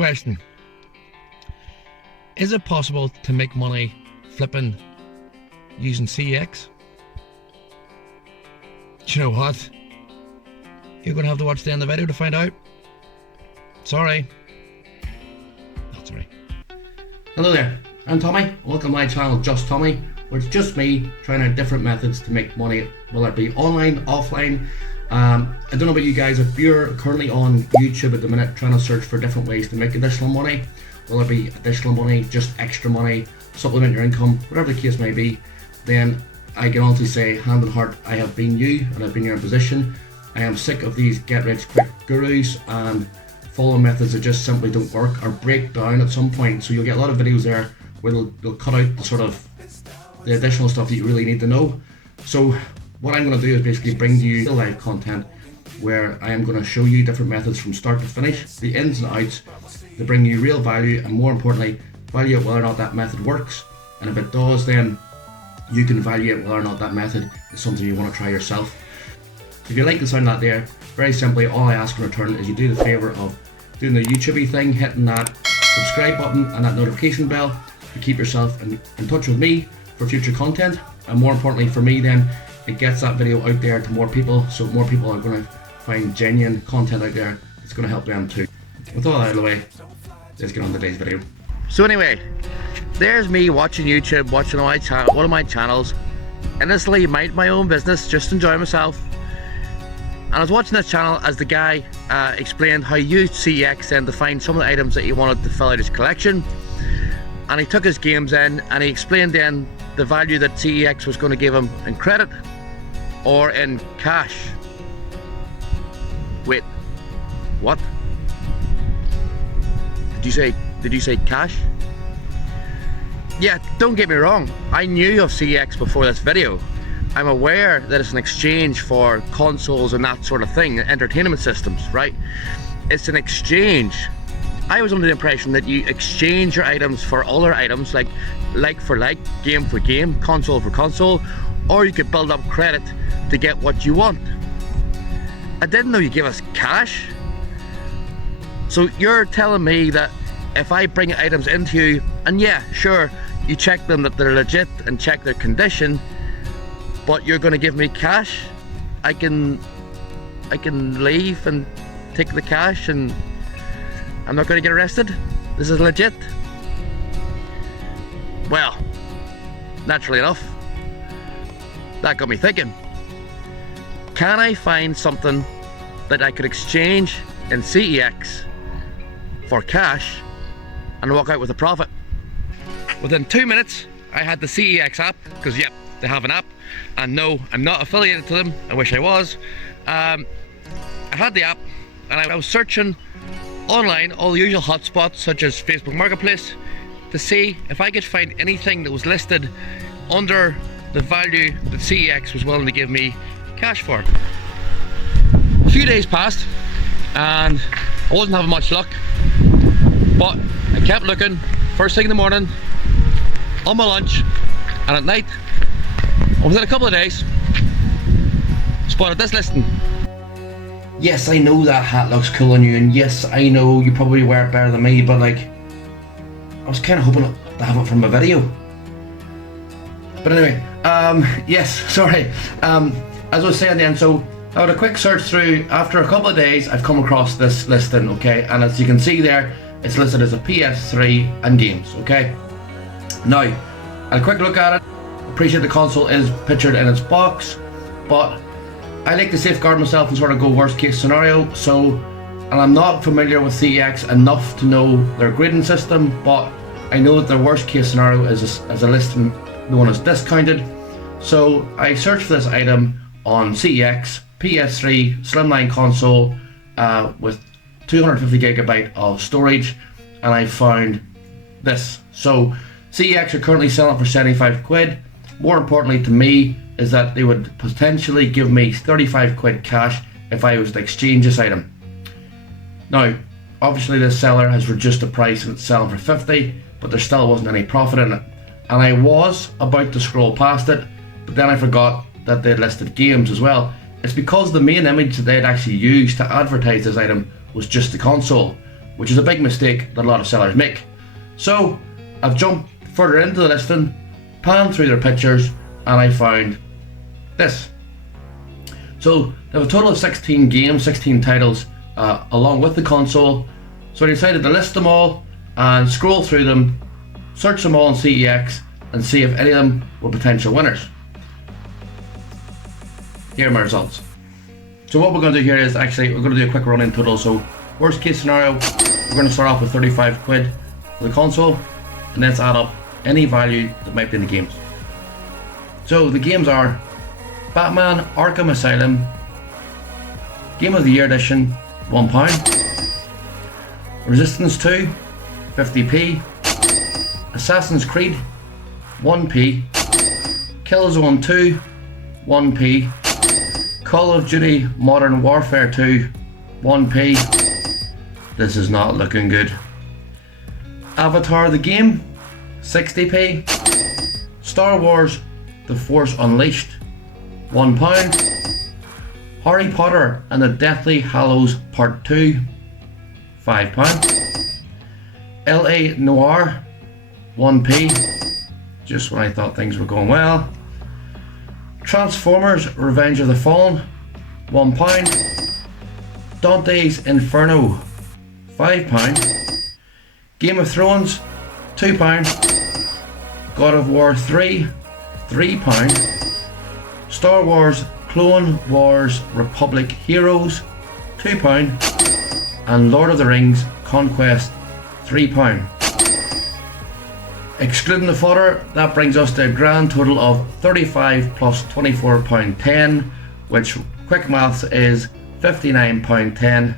question. Is it possible to make money flipping using CEX? Do you know what? You're going to have to watch the end of the video to find out. Sorry. Not sorry. Hello there, I'm Tommy. Welcome to my channel, Just Tommy, where it's just me trying out different methods to make money, whether it be online, offline. I don't know about you guys, if you're currently on YouTube at the minute trying to search for different ways to make additional money, whether it be additional money, just extra money, supplement your income, whatever the case may be, then I can honestly say, hand on heart, I have been you and I've been in your position. I am sick of these get rich quick gurus and following methods that just simply don't work or break down at some point. So you'll get a lot of videos there where they'll cut out the sort of the additional stuff that you really need to know. So what I'm going to do is basically bring to you live content where I am going to show you different methods from start to finish, the ins and outs, to bring you real value, and more importantly, evaluate whether or not that method works. And if it does, then you can evaluate whether or not that method is something you want to try yourself. If you like the sound of that there, very simply, all I ask in return is you do the favour of doing the YouTube thing, hitting that subscribe button and that notification bell to keep yourself in touch with me for future content. And more importantly for me then, it gets that video out there to more people, so more people are going to find genuine content out there. It's going to help them too. With all that out of the way, let's get on today's video. So anyway, there's me watching YouTube, watching one of my channels, honestly mind my own business, just enjoy myself. And I was watching this channel as the guy explained how he used CEX then to find some of the items that he wanted to fill out his collection. And he took his games in and he explained then the value that CEX was going to give him in credit or in cash. Wait, what? Did you say cash? Yeah, don't get me wrong, I knew of CEX before this video. I'm aware that it's an exchange for consoles and that sort of thing, entertainment systems, right? It's an exchange. I was under the impression that you exchange your items for other items, like for like, game for game, console for console, or you could build up credit to get what you want. I didn't know you gave us cash. So you're telling me that if I bring items into you, and yeah, sure, you check them that they're legit and check their condition, but you're going to give me cash, I can leave and take the cash and I'm not going to get arrested? This is legit? Well, naturally enough, that got me thinking, can I find something that I could exchange in CEX for cash and walk out with a profit? Within 2 minutes, I had the CEX app, because yep, they have an app, and no, I'm not affiliated to them, I wish I was. I had the app and I was searching online all the usual hotspots such as Facebook Marketplace to see if I could find anything that was listed under the value that CEX was willing to give me cash for. A few days passed and I wasn't having much luck, but I kept looking first thing in the morning, on my lunch, and at night. Within a couple of days, spotted this listing. Yes, I know that hat looks cool on you, and yes, I know you probably wear it better than me, but like, I was kind of hoping to have it from a video. But anyway, yes, sorry. As I was saying then, so I had a quick search through. After a couple of days, I've come across this listing, okay, and as you can see there, it's listed as a PS3 and games, okay. Now, I had a quick look at it. Appreciate the console is pictured in its box, but I like to safeguard myself and sort of go worst case scenario. So, and I'm not familiar with CEX enough to know their grading system, but I know that their worst case scenario is a listing known as discounted. So I searched for this item on CEX, PS3 slimline console with 250GB of storage, and I found this. So CEX are currently selling for 75 quid. More importantly to me is that they would potentially give me 35 quid cash if I was to exchange this item. Now, obviously this seller has reduced the price and it's selling for 50, but there still wasn't any profit in it. And I was about to scroll past it, but then I forgot that they'd listed games as well. It's because the main image that they'd actually used to advertise this item was just the console, which is a big mistake that a lot of sellers make. So I've jumped further into the listing, panned through their pictures, and I found this. So they have a total of 16 games, 16 titles along with the console. So I decided to list them all and scroll through them, search them all on CEX, and see if any of them were potential winners. Here are my results. So what we're going to do here is actually we're going to do a quick run in total. So worst case scenario, we're going to start off with 35 quid for the console, and let's add up any value that might be in the games. So the games are Batman Arkham Asylum Game of the Year Edition, £1. Resistance 2, 50p. Assassin's Creed, 1p. Killzone 2, 1p. Call of Duty Modern Warfare 2, 1p. This is not looking good. Avatar the Game, 60p. Star Wars The Force Unleashed, £1. Harry Potter and the Deathly Hallows Part 2, £5. LA Noir, 1p. Just when I thought things were going well. Transformers Revenge of the Fallen, £1. Dante's Inferno, £5. Game of Thrones, £2. God of War 3, £3. Star Wars Clone Wars Republic Heroes, £2. And Lord of the Rings Conquest, £3. Excluding the fodder, that brings us to a grand total of 35 plus £24.10, which quick maths is £59.10.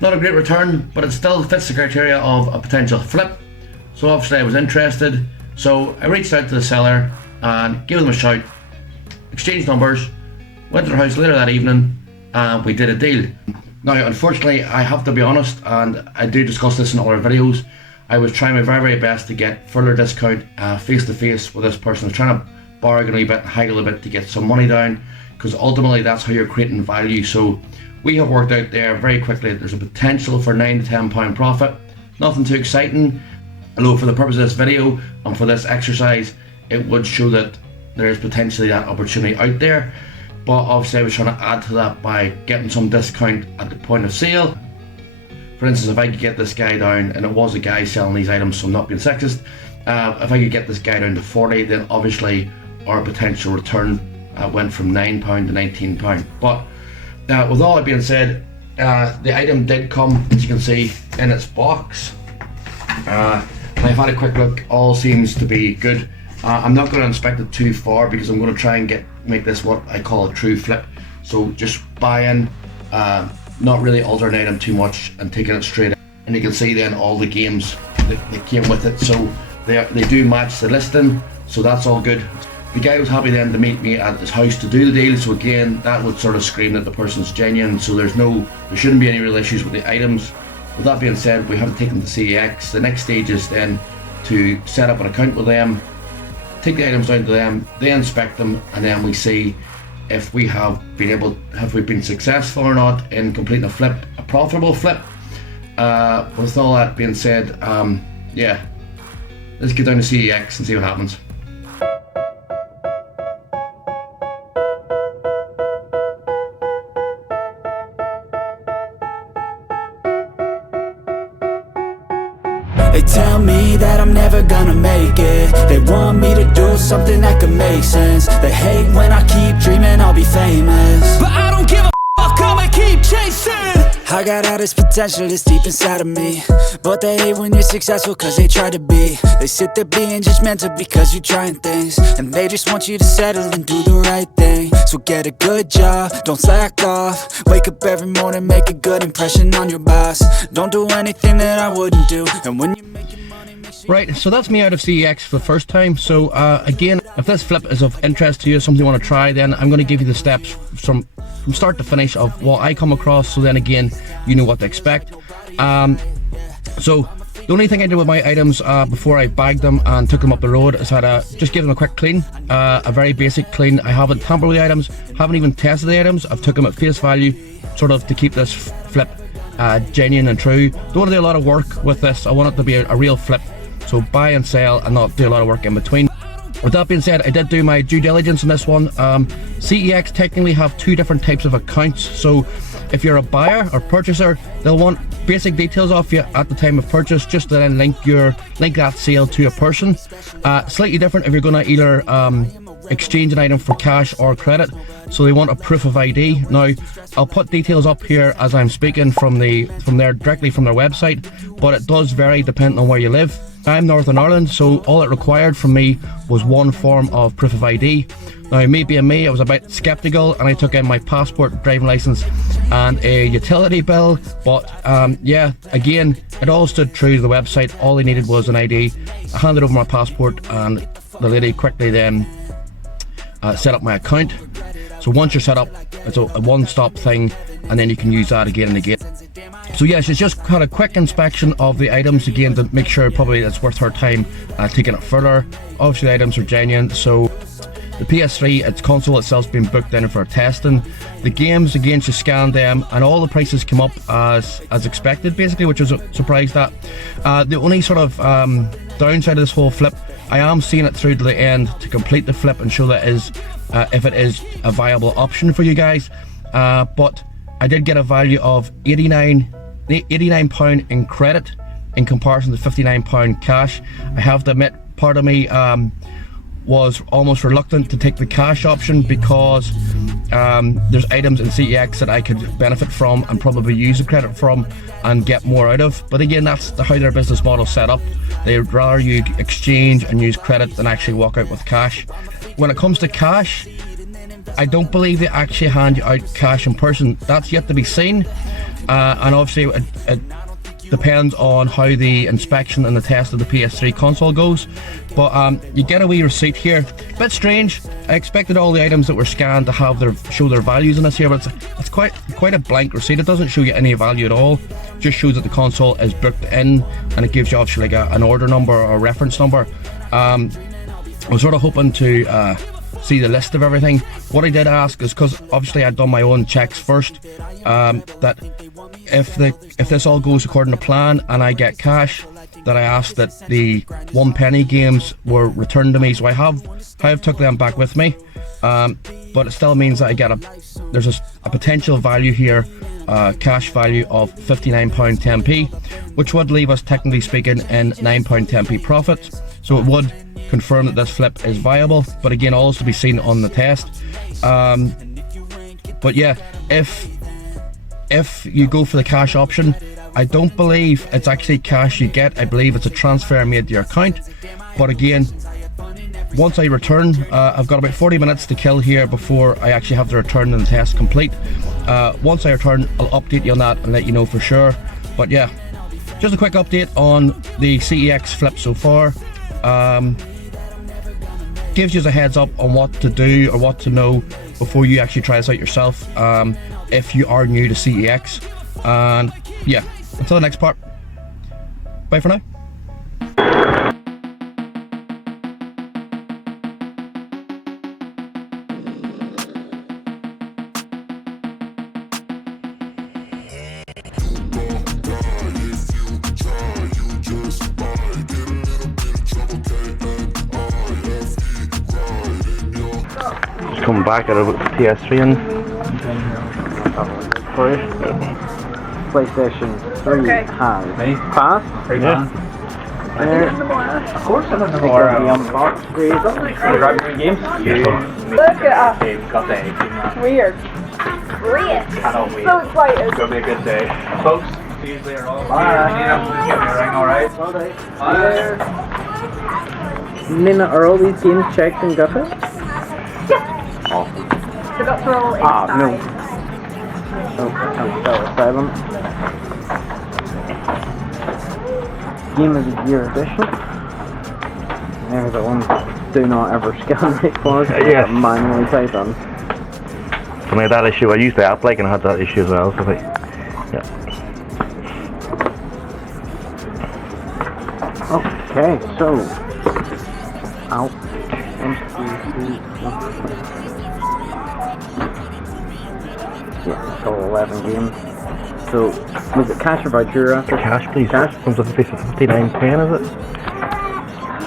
Not a great return, but it still fits the criteria of a potential flip. So obviously I was interested, so I reached out to the seller and gave them a shout, exchanged numbers, went to their house later that evening, and we did a deal. Now unfortunately, I have to be honest, and I do discuss this in other videos, I was trying my very best to get further discount face to face with this person. I was trying to bargain a wee bit, haggle a bit to get some money down, because ultimately that's how you're creating value. So we have worked out there very quickly that there's a potential for £9 to £10 profit. Nothing too exciting, although for the purpose of this video and for this exercise, it would show that there is potentially that opportunity out there. But obviously I was trying to add to that by getting some discount at the point of sale. For instance, if I could get this guy down, and it was a guy selling these items, so I'm not being sexist, if I could get this guy down to 40, then obviously our potential return went from £9 to £19. But with all that being said, the item did come, as you can see, in its box. And I've had a quick look, all seems to be good. I'm not going to inspect it too far because I'm going to try and make this what I call a true flip. So just buy in, not really altering item too much and taking it straight in. And you can see then all the games that came with it, so they do match the listing, so that's all good. The guy was happy then to meet me at his house to do the deal, so again that would sort of scream that the person's genuine, so there shouldn't be any real issues with the items. With that being said, we have to take them to CEX. The next stage is then to set up an account with them, take the items down to them, they inspect them, and then we see if we have been successful or not in completing a profitable flip. With all that being said, yeah, let's get down to CEX and see what happens. They tell me that I'm never gonna make it. They want me to do something that could make sense. They hate when I keep dreaming I'll be famous, but I don't give a fuck, I'ma keep chasing. I got all this potential that's deep inside of me, but they hate when you're successful cause they try to be. They sit there being judgmental because you're trying things, and they just want you to settle and do the right thing. So get a good job, don't slack off. Wake up every morning, make a good impression on your boss. Don't do anything that I wouldn't do, and when you make your money, make sure. Right, so that's me out of CEX for the first time. So again, if this flip is of interest to you, something you want to try, then I'm going to give you the steps from start to finish of what I come across, so then again you know what to expect. So the only thing I did with my items before I bagged them and took them up the road is just give them a quick clean, a very basic clean. I haven't tampered with the items, haven't even tested the items. I've took them at face value, sort of to keep this flip genuine and true. Don't want to do a lot of work with this. I want it to be a real flip, so buy and sell and not do a lot of work in between. With that being said, I did do my due diligence on this one. CEX technically have two different types of accounts, so if you're a buyer or purchaser, they'll want basic details off you at the time of purchase, just to then link that sale to a person. Slightly different if you're going to either exchange an item for cash or credit, so they want a proof of ID. Now, I'll put details up here as I'm speaking from directly from their website, but it does vary depending on where you live. I'm Northern Ireland, so all it required from me was one form of proof of ID. Now, me being me, I was a bit skeptical, and I took in my passport, driving license, and a utility bill. But yeah, again, it all stood true to the website. All they needed was an ID. I handed over my passport, and the lady quickly then set up my account. So once you're set up, it's a one-stop thing, and then you can use that again and again. So yes, it's just had a quick inspection of the items again to make sure probably it's worth her time taking it further. Obviously the items are genuine, so the PS3, its console itself's been booked in for testing. The games, again, she scanned them and all the prices came up as expected basically, which was a surprise. That the only sort of downside of this whole flip, I am seeing it through to the end to complete the flip and show that if it is a viable option for you guys, but I did get a value of £89 in credit in comparison to £59 cash. I have to admit, part of me was almost reluctant to take the cash option because there's items in CEX that I could benefit from and probably use the credit from and get more out of. But again, that's how their business model set up. They'd rather you exchange and use credit than actually walk out with cash. When it comes to cash, I don't believe they actually hand you out cash in person. That's yet to be seen, and obviously it depends on how the inspection and the test of the PS3 console goes. But you get a wee receipt here. Bit strange. I expected all the items that were scanned to have show their values in this here, but it's quite a blank receipt. It doesn't show you any value at all. It just shows that the console is booked in, and it gives you obviously like an order number or a reference number. I was sort of hoping to see the list of everything. What I did ask is, because obviously I'd done my own checks first, that if this all goes according to plan and I get cash, that I asked that the 1 penny games were returned to me. So I have took them back with me, but it still means that I get there's a potential value here, cash value of £59.10p, which would leave us technically speaking in £9.10p profit. So it would confirm that this flip is viable, but again, all is to be seen on the test. But yeah, if you go for the cash option, I don't believe it's actually cash you get. I believe it's a transfer made to your account. But again, once I return, I've got about 40 minutes to kill here before I actually have the return and the test complete. Once I return, I'll update you on that and let you know for sure. But yeah, just a quick update on the CEX Flip so far. Gives you a heads up on what to do or what to know before you actually try this out yourself, if you are new to CEX. And yeah, until the next part, bye for now. Come back at a PS3 and PlayStation 3 has passed. Yeah. Of course, I don't know where the unboxed grab your games. Look at us. Okay, we've got the 18. Weird. Cannot wait. So excited. It's gonna be a good day, folks. See you later on. Bye. Just give me a ring, alright? Bye. Nina, are all these games checked and gutted? So that's all inside. No. Okay, I'm so silent. Game of the Year edition. There's that one. Do not ever scan response. Yes. Manually type in. I made that issue. I used the app like and I had that issue as well. So yeah. Okay, so out. Yeah, so 11 games. So, was it cash or voucher after? Cash, please. Cash? Comes with a piece of 59.10, is it?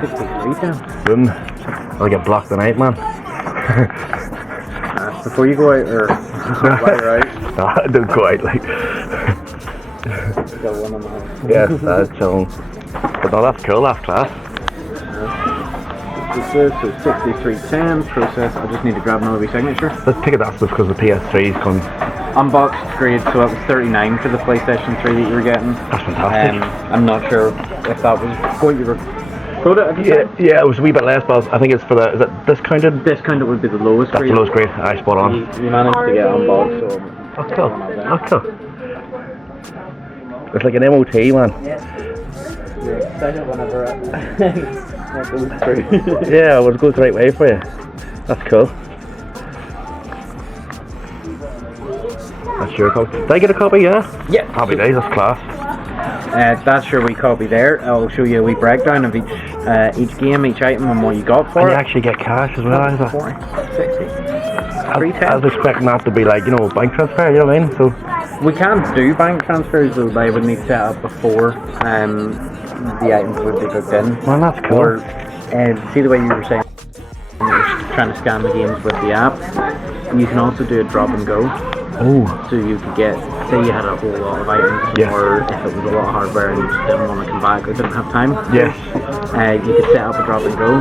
63 then. Boom. I'll get blocked tonight, man. Before you go out, or while you're out, No, I don't go out like. you got one on the house. Yes, that's chilling. But no, that's cool, that's class. This is so 6310 process. I just need to grab another wee signature. Let's take it that's because the PS3's gone. Unboxed grade, so it was 39 for the PlayStation 3 that you were getting. That's fantastic. I'm not sure if that was what you were quoted. Yeah, it was a wee bit less, but I think it's for the. Is it discounted? Discounted would be the lowest That's grade. the lowest grade. I spot on. You managed to get unboxed, so. Oh, cool. Oh, cool. It's like an MOT, man. You're excited whenever it goes through. Yeah, well, it goes the right way for you. That's cool. That's your copy. Did I get a copy? Yeah. Yeah. Happy days. That's class. That's your wee copy there. I'll show you a wee breakdown of each game, each item, and what you got for And it. you actually get cash as well. 40, 60, I was expecting that to be like, you know, bank transfer. You know what I mean? So we can do bank transfers, though they would need set up before the items would be booked in. man, that's cool. Or see the way you were saying, you're trying to scan the games with the app. You can also do a drop and go. Oh. So you could get, say you had a whole lot of items, Yes. or if it was a lot of hardware and you just didn't want to come back or didn't have time. Yes. You could set up a drop and go.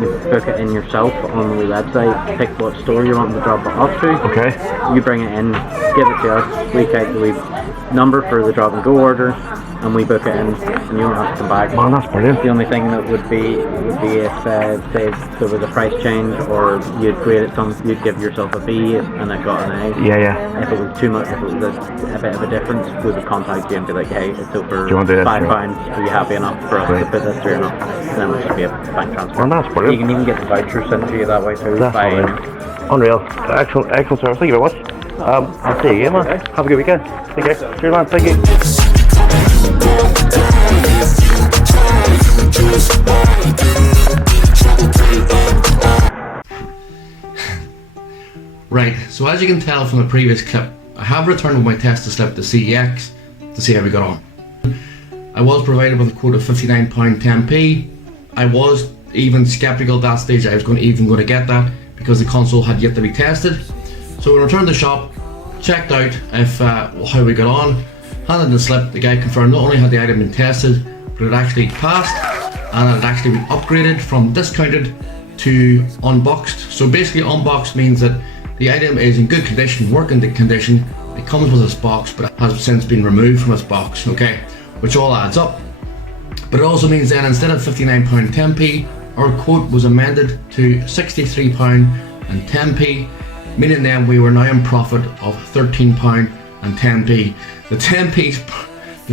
You book it in yourself on the website, pick what store you want to drop it off to. Okay. You bring it in, give it to us, we calculate the number for the drop and go order, and we book it in, and you don't have to come back. Man, that's brilliant. The only thing that would be if say there was a price change, or you'd created you'd give yourself a B and it got an A. Yeah, yeah. If it was too much, if it was a bit of a difference, we would contact you and be like, hey, it's over Do you want to do this? £5. Are you happy enough for us Right. to put this through or not? And then it would just be a bank transfer. Man, that's You brilliant. can even get the voucher sent to you that way too. That's by, brilliant. Unreal. Excellent, excellent service. Thank you very much. I'll see you again, man. Have a good weekend. Take care. Cheers, man. Thank you. Right, so as you can tell from the previous clip, I have returned with my test to slip to CEX to see how we got on. I was provided with a quote of £59.10p. I was even skeptical at that stage I was going to get that because the console had yet to be tested. So we returned to the shop, checked out if how we got on, handed the slip. The guy confirmed not only had the item been tested, but it actually passed and it had actually been upgraded from discounted to unboxed. So basically unboxed means that the item is in good condition, working condition. It comes with its box, but it has since been removed from its box, okay? Which all adds up. But it also means then instead of £59.10p, our quote was amended to £63.10p, meaning then we were now in profit of £13.10p. The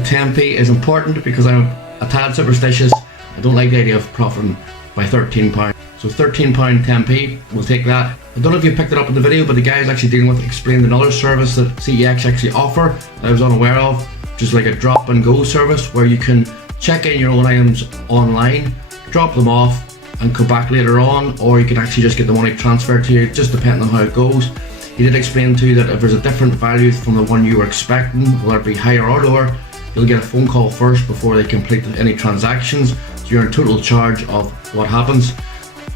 10p is important because I'm a tad superstitious. I don't like the idea of profiting by £13. So £13.10p, we'll take that. I don't know if you picked it up in the video, but the guy is actually dealing with explained another service that CEX actually offer that I was unaware of, which is like a drop and go service where you can check in your own items online, drop them off and come back later on, or you can actually just get the money transferred to you, just depending on how it goes. He did explain too that if there's a different value from the one you were expecting, whether it be higher or lower, you'll get a phone call first before they complete any transactions, so you're in total charge of what happens,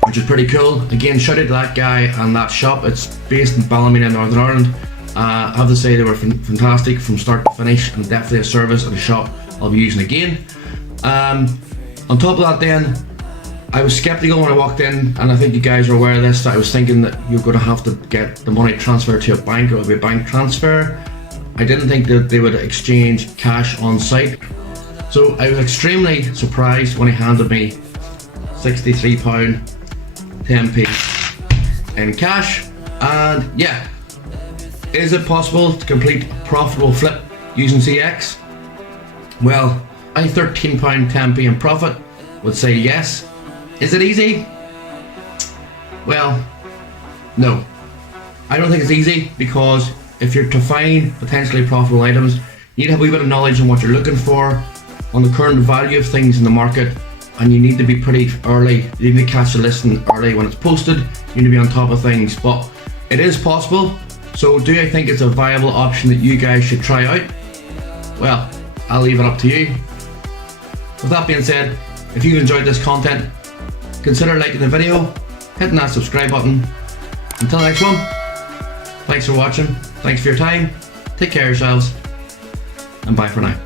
which is pretty cool. Again, shout out to that guy and that shop. It's based in Ballymena, Northern Ireland. I have to say they were fantastic from start to finish, and definitely a service and a shop I'll be using again. On top of that then, I was skeptical when I walked in, and I think you guys are aware of this, that I was thinking that you're going to have to get the money transferred to a bank, or it would be a bank transfer. I didn't think that they would exchange cash on site. So I was extremely surprised when he handed me £63.10p in cash. And yeah, is it possible to complete a profitable flip using CEX? Well, I £13.10p in profit would say yes. Is it easy? Well, no. I don't think it's easy, because if you're to find potentially profitable items, you need to have a wee bit of knowledge on what you're looking for, on the current value of things in the market, and you need to be pretty early. You need to catch the listing early when it's posted. You need to be on top of things, but it is possible. So do I think it's a viable option that you guys should try out? well, I'll leave it up to you. With that being said, if you enjoyed this content, consider liking the video, hitting that subscribe button. Until next one, thanks for watching, thanks for your time, take care of yourselves, and bye for now.